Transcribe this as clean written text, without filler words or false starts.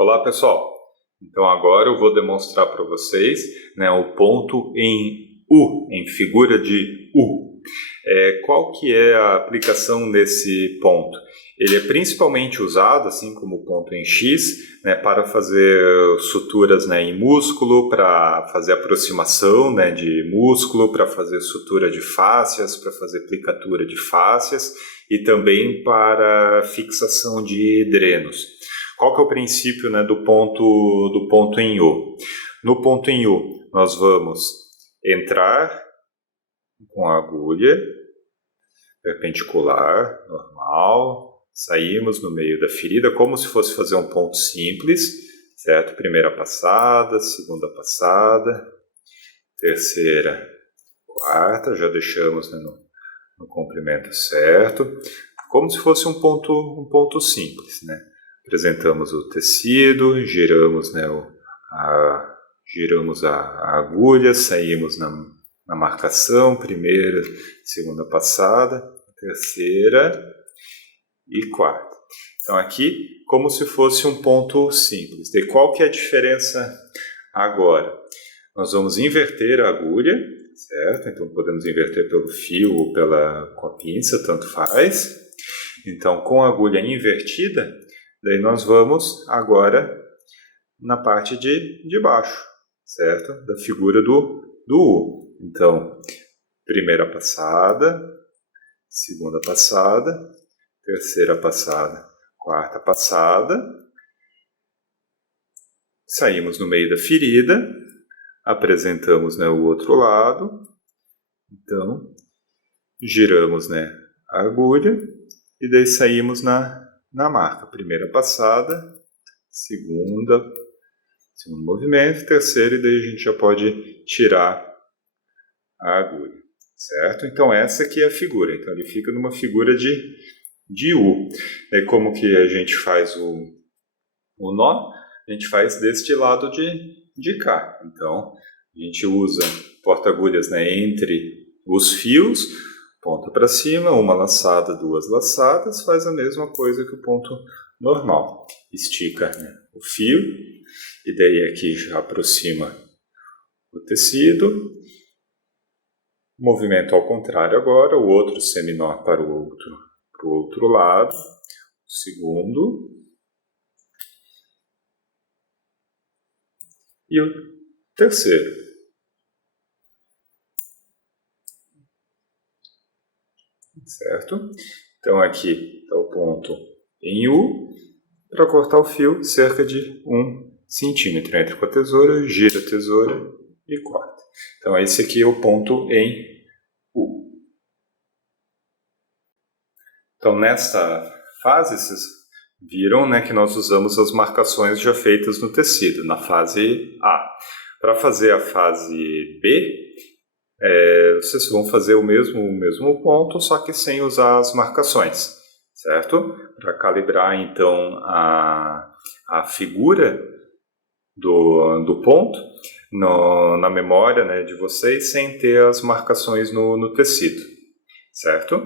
Olá pessoal, então agora eu vou demonstrar para vocês o ponto em U, em figura de U. Qual que é a aplicação desse ponto? Ele é principalmente usado, assim como o ponto em X, para fazer suturas em músculo, para fazer aproximação de músculo, para fazer sutura de fáscias, para fazer aplicatura de fáscias e também para fixação de drenos. Qual que é o princípio do ponto em U? No ponto em U, nós vamos entrar com a agulha perpendicular, normal, saímos no meio da ferida, como se fosse fazer um ponto simples, certo? Primeira passada, segunda passada, terceira, quarta, já deixamos no comprimento certo, como se fosse um ponto simples, Apresentamos o tecido, giramos, giramos a agulha, saímos na marcação, primeira, segunda passada, terceira e quarta. Então aqui, como se fosse um ponto simples. E qual que é a diferença agora? Nós vamos inverter a agulha, certo? Então podemos inverter pelo fio ou com a pinça, tanto faz. Então com a agulha invertida, daí nós vamos agora na parte de baixo, certo? Da figura do U. Então, primeira passada, segunda passada, terceira passada, quarta passada. Saímos no meio da ferida, apresentamos o outro lado. Então, giramos a agulha e daí saímos na marca. Primeira passada, segundo movimento, terceiro, e daí a gente já pode tirar a agulha, certo? Então essa aqui é a figura, então ele fica numa figura de U. E como que a gente faz o nó? A gente faz deste lado de cá. Então a gente usa porta-agulhas entre os fios, ponta para cima, uma laçada, duas laçadas, faz a mesma coisa que o ponto normal. Estica o fio, e daí aqui já aproxima o tecido. Movimento ao contrário agora, o outro seminó para o outro lado. O segundo. E o terceiro. Certo? Então aqui está o ponto em U. Para cortar o fio, cerca de 1 centímetro. Entra com a tesoura, gira a tesoura e corta. Então esse aqui é o ponto em U. Então nesta fase, vocês viram que nós usamos as marcações já feitas no tecido, na fase A. Para fazer a fase B, vocês vão fazer o mesmo ponto, só que sem usar as marcações, certo? Para calibrar então a figura do ponto na memória de vocês, sem ter as marcações no tecido, certo?